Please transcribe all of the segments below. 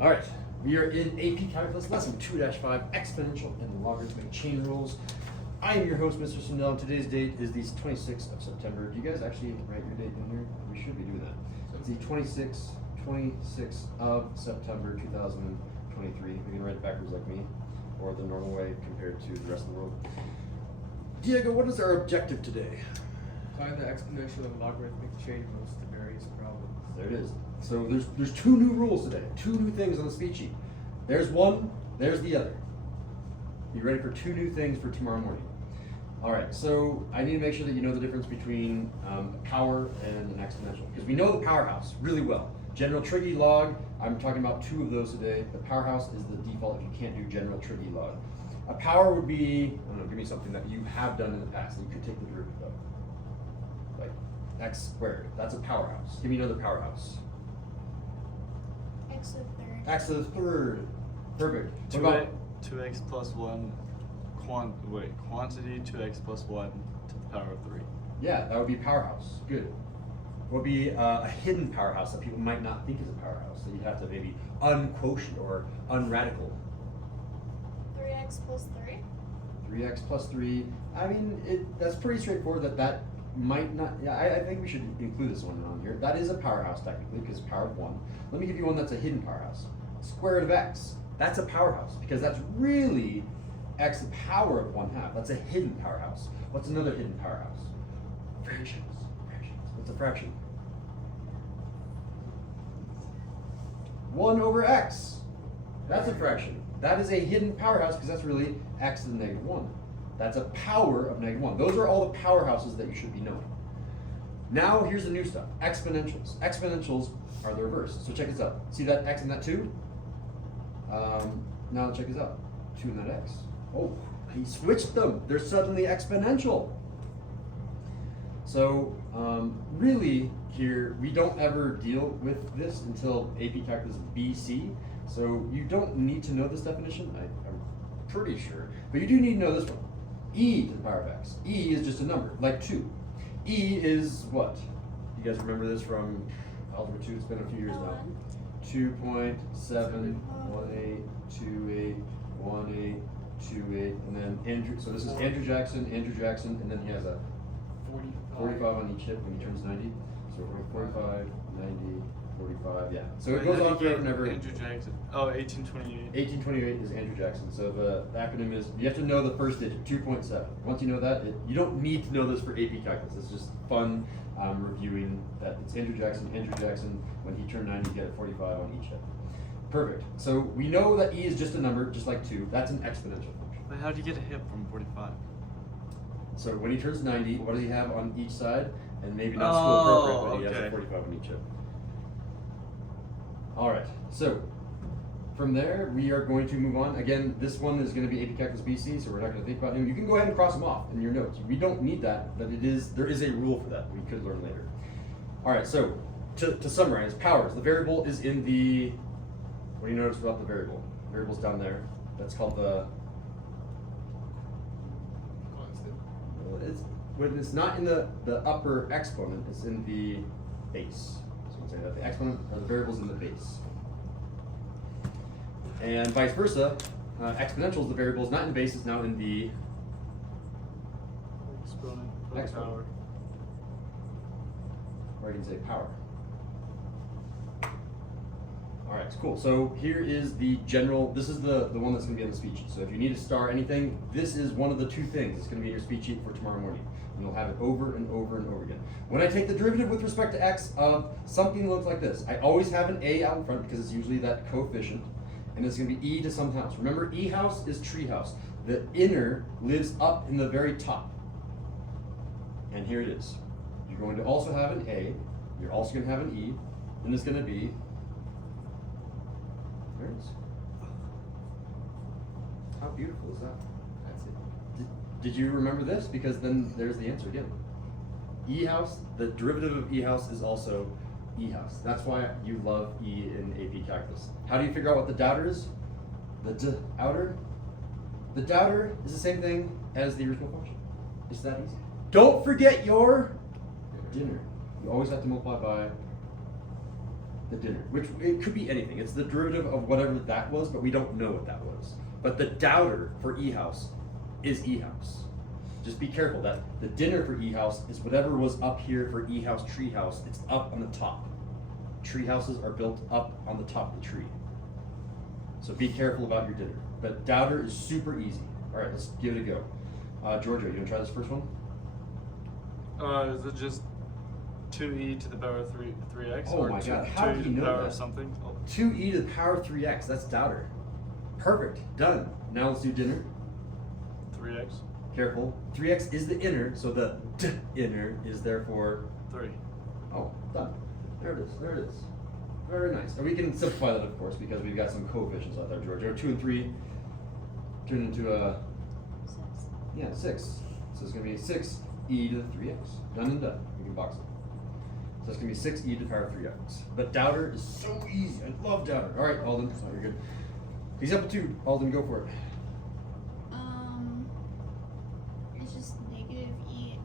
All right, we are in AP Calculus Lesson 2-5, Exponential and Logarithmic Chain Rules. I am your host, Mr. Sundell, and today's date is the 26th of September. Do you guys actually write your date in here? We should be doing that. It's the 26th of September 2023. We can write it backwards like me, or the normal way compared to the rest of the world. Diego, what is our objective today? Find the exponential and logarithmic chain rules to various problems. There it is. So there's two new rules today, two new things on the speed sheet. There's one, there's the other. Be ready for two new things for tomorrow morning. All right, so I need to make sure that you know the difference between a power and an exponential, because we know the powerhouse really well. General trig log, I'm talking about two of those today. The powerhouse is the default if you can't do general trig log. A power would be, I don't know, give me something that you have done in the past that you could take the derivative of. Like x squared, that's a powerhouse. Give me another powerhouse. X to the third. X to the third. Perfect. What about 2x plus 1 quantity 2x plus 1 to the power of 3. Yeah, that would be a powerhouse. Good. What would be a hidden powerhouse that people might not think is a powerhouse that you'd have to maybe unquotient or unradical? 3x plus 3. 3x plus 3. I mean, that's pretty straightforward. That might not. Yeah, I think we should include this one on here. That is a powerhouse technically because power of 1. Let me give you one that's a hidden powerhouse. Square root of x. That's a powerhouse because that's really x to the power of 1/2. That's a hidden powerhouse. What's another hidden powerhouse? Fractions. What's a fraction? 1 over x. That's a fraction. That is a hidden powerhouse because that's really x to the negative 1. That's a power of negative 1. Those are all the powerhouses that you should be knowing. Now here's the new stuff. Exponentials. Exponentials are the reverse. So check this out. See that x and that 2? Now check this out. 2 and that x. Oh, he switched them. They're suddenly exponential. So really here, we don't ever deal with this until AP Calculus BC. So you don't need to know this definition, I'm pretty sure. But you do need to know this one. E to the power of x. E is just a number, like 2. E is what? You guys remember this from Algebra 2? It's been a few years now. 2.718281828, and then Andrew. So this is Andrew Jackson, and then he has a 45 on each hip when he turns 90. So we're 45, 90, 45, yeah. So it goes on forever and ever. Andrew Jackson. Oh, 1828. 1828 is Andrew Jackson. So the acronym is, you have to know the first digit, 2.7. Once you know that, you don't need to know this for AP Calculus. It's just fun reviewing that it's Andrew Jackson. When he turned 90, he had a 45 on each hip. Perfect. So we know that E is just a number, just like 2. That's an exponential function. But how do you get a hip from 45? So when he turns 90, what does he have on each side? And maybe not school appropriate, but he has a 45 on each hip. All right, so from there, we are going to move on. Again, this one is going to be AP Calculus BC, so we're not going to think about him. You can go ahead and cross him off in your notes. We don't need that, but there is a rule for that we could learn later. All right, so to summarize, powers. The variable is in the, what do you notice about the variable? The variable's down there. That's called the, when it's not in the upper exponent, it's in the base. So we can say that the exponent or the variable's in the base. And vice versa, exponentials, the variable is not in the base, it's now in the Exponent. Exponent. Or I can say power. All right, cool. So here is the general, this is the one that's gonna be on the speed sheet. So if you need to star anything, this is one of the two things that's gonna be in your speed sheet for tomorrow morning. And you'll have it over and over and over again. When I take the derivative with respect to x of something that looks like this, I always have an a out in front because it's usually that coefficient. And it's gonna be e to some house. Remember, e house is tree house. The inner lives up in the very top. And here it is. You're going to also have an a, you're also gonna have an e, and it's gonna be, there it is. How beautiful is that? That's it. Did you remember this? Because then there's the answer again. E house, the derivative of e house is also e house. That's why you love e in AP Calculus. How do you figure out what the doubter is? The outer? The doubter is the same thing as the original function. It's that easy. Don't forget your dinner. You always have to multiply by the dinner, which it could be anything. It's the derivative of whatever that was, but we don't know what that was. But the doubter for E house is E house. Just be careful that the dinner for E house is whatever was up here for E house tree house. It's up on the top. Tree houses are built up on the top of the tree. So be careful about your dinner. But doubter is super easy. All right, let's give it a go. Giorgio, you wanna try this first one? Is it just 2e to the power of 3x? Oh or my God, 2e how did to you the know power that? of something? Oh, 2e to the power of 3x, that's doubter. Perfect, done. Now let's do dinner. 3x? Careful, 3x is the inner, so the inner is therefore, 3. oh, done. There it is, there it is. Very nice. And we can simplify that, of course, because we've got some coefficients out there, Giorgio. 2 and 3 turn into a, 6. yeah, 6. So it's gonna be 6e to the 3x. Done and done. We can box it. So it's gonna be 6e to the power of 3x. But doubter is so easy. I love doubter. All right, Alden. Oh, you're good. Example 2. Alden, go for it. It's just negative e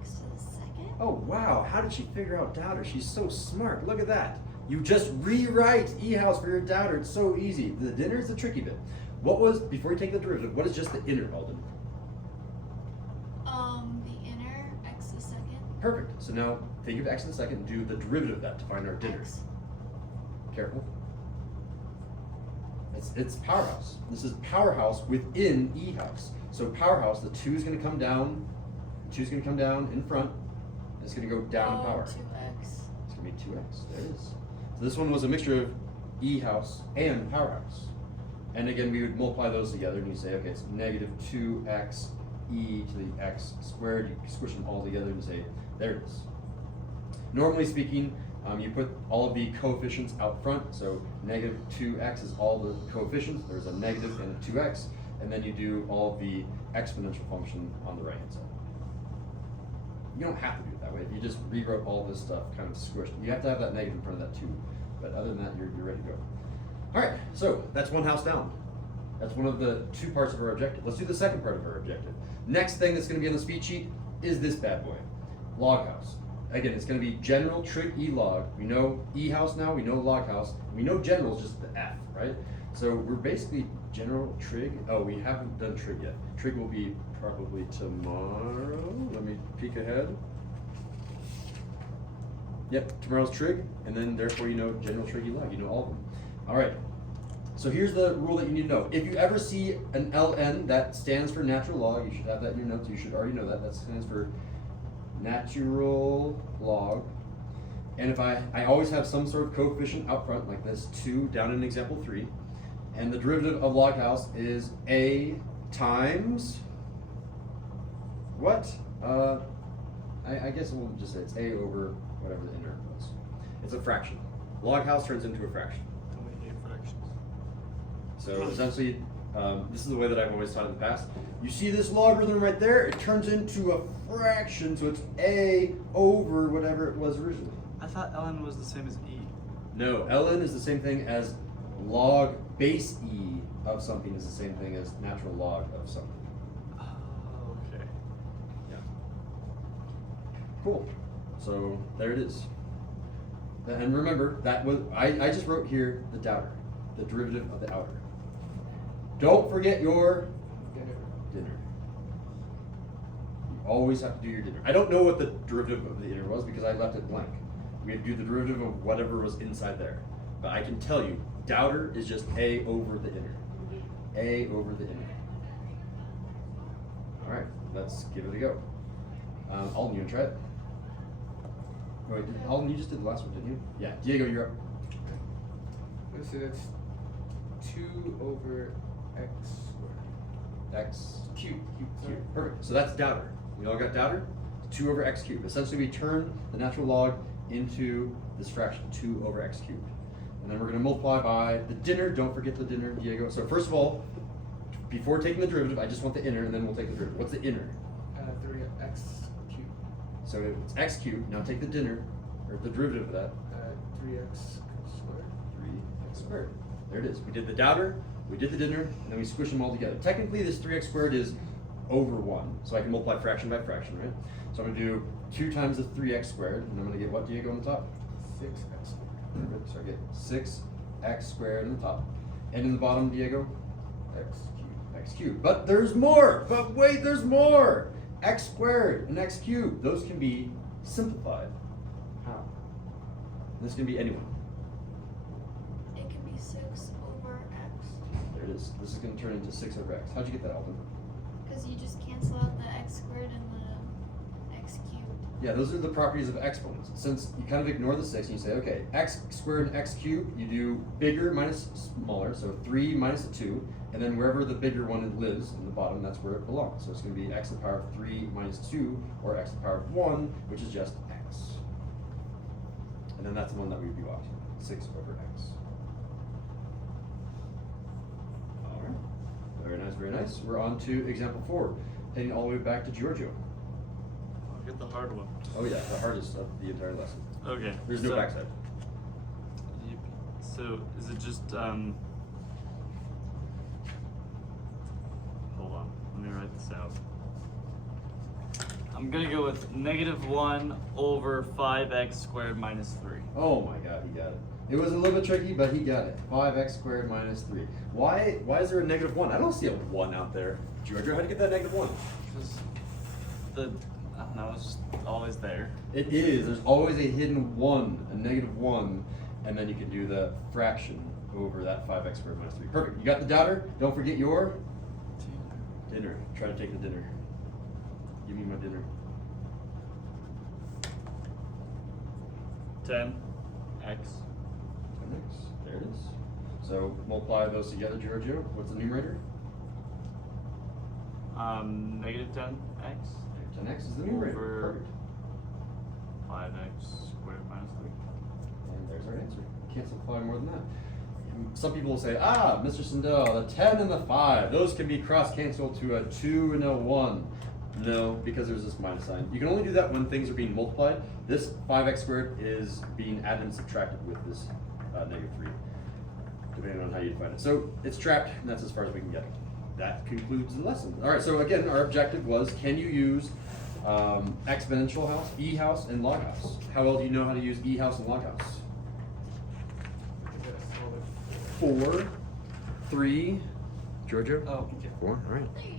x to the second. Oh wow, how did she figure out doubter? She's so smart. Look at that. You just rewrite E house for your doubter. It's so easy. The dinner is the tricky bit. What was, before you take the derivative, what is just the inner, Alden? The inner x to the second. Perfect. So now think of x in a second and do the derivative of that to find our dinner. X. Careful. It's powerhouse. This is powerhouse within E house. So powerhouse, the 2 is going to come down. 2 is going to come down in front. And it's going to go down in power. 2x. It's going to be 2x. There it is. So this one was a mixture of E house and powerhouse. And again, we would multiply those together and you say, okay, it's negative 2x e to the x squared. You squish them all together and say, there it is. Normally speaking, you put all of the coefficients out front. So negative 2x is all the coefficients. There's a negative and a 2x. And then you do all of the exponential function on the right hand side. You don't have to do it that way. If you just rewrote all this stuff kind of squished, you have to have that negative in front of that too. But other than that, you're ready to go. All right, so that's one house down. That's one of the 2 parts of our objective. Let's do the second part of our objective. Next thing that's going to be on the speed sheet is this bad boy, log house. Again, it's going to be general trig E log. We know E house now, we know log house. We know general is just the F, right? So we're basically general trig. Oh, we haven't done trig yet. Trig will be probably tomorrow. Let me peek ahead. Yep, tomorrow's trig, and then therefore you know general trig E log. You know all of them. All right. So here's the rule that you need to know. If you ever see an ln, that stands for natural log. You should have that in your notes. You should already know that. That stands for natural log. And if I always have some sort of coefficient out front, like this 2 down in example 3. And the derivative of log house is a times what? I guess we'll just say it's a over whatever the inner was. It's a fraction. Log house turns into a fraction. Only 8 fractions. So essentially, this is the way that I've always taught in the past. You see this logarithm right there? It turns into a fraction, so it's a over whatever it was originally. I thought ln was the same as e. No, ln is the same thing as log base e of something is the same thing as natural log of something. Oh, okay. Yeah. Cool. So there it is. And remember, that was I just wrote here the doubter, the derivative of the outer. Don't forget your dinner. You always have to do your dinner. I don't know what the derivative of the inner was because I left it blank. We had to do the derivative of whatever was inside there. But I can tell you, doubter is just a over the inner. A over the inner. All right, let's give it a go. Alden, you want to try it? Wait, Alden, you just did the last one, didn't you? Yeah, Diego, you're up. So that's 2 over x squared. X Cube. cubed. Perfect. So that's doubter. We all got doubter? 2 over x cubed. Essentially, we turn the natural log into this fraction, 2 over x cubed. And then we're going to multiply by the dinner. Don't forget the dinner, Diego. So first of all, before taking the derivative, I just want the inner, and then we'll take the derivative. What's the inner? 3x cubed. So it's x cubed. Now take the dinner, or the derivative of that. 3x squared. 3x squared. There it is. We did the doubter, we did the dinner, and then we squish them all together. Technically, this 3x squared is over 1, so I can multiply fraction by fraction, right? So I'm going to do 2 times the 3x squared, and I'm going to get what, Diego, on the top? 6x squared. Perfect. So I get 6x squared in the top. And in the bottom, Diego? X cubed. X cubed. But there's more! But wait, there's more! X squared and x cubed. Those can be simplified. How? This can be anyone. It can be 6 over x. There it is. This is going to turn into 6 over x. How'd you get that, Alvin? Because you just cancel out the x squared and the x cubed. Yeah, those are the properties of exponents. Since you kind of ignore the 6 and you say, okay, x squared and x cubed, you do bigger minus smaller, so 3 minus a 2, and then wherever the bigger one lives in the bottom, that's where it belongs. So it's going to be x to the power of 3 minus 2, or x to the power of 1, which is just x. And then that's the one that we would be watching, 6 over x. All right, very nice, very nice. We're on to example 4, heading all the way back to Giorgio. I'll get the hard one. Oh yeah, the hardest of the entire lesson. Okay. There's no backside. Yep. So is it just hold on, let me write this out. I'm gonna go with -1 over 5x squared minus 3. Oh my god, he got it. It was a little bit tricky, but he got it. 5x squared minus 3. Why is there a -1? I don't see a 1 out there. Giorgio, how'd you get that -1? Because I don't know, it's just always there. It is. There's always a hidden 1, a -1, and then you can do the fraction over that 5x squared minus 3. Perfect. You got the doubter? Don't forget your dinner. Try to take the dinner. Give me my dinner. 10x. 10x. There it is. So multiply those together, Giorgio. What's the numerator? -10x 10x is the numerator. Over- Perfect. 5x squared minus 3. And there's our answer. Can't simplify more than that. Some people will say, Mr. Sindel, the 10 and the 5, those can be cross-canceled to a 2 and a 1. No, because there's this minus sign. You can only do that when things are being multiplied. This 5x squared is being added and subtracted with this -3, depending on how you define it. So it's trapped, and that's as far as we can get. That concludes the lesson. All right, so again, our objective was, can you use exponential house, e-house, and log house? How well do you know how to use e-house and log house? I got a solid 4. 4, 3, Giorgio? Oh, okay. 4, all right. There you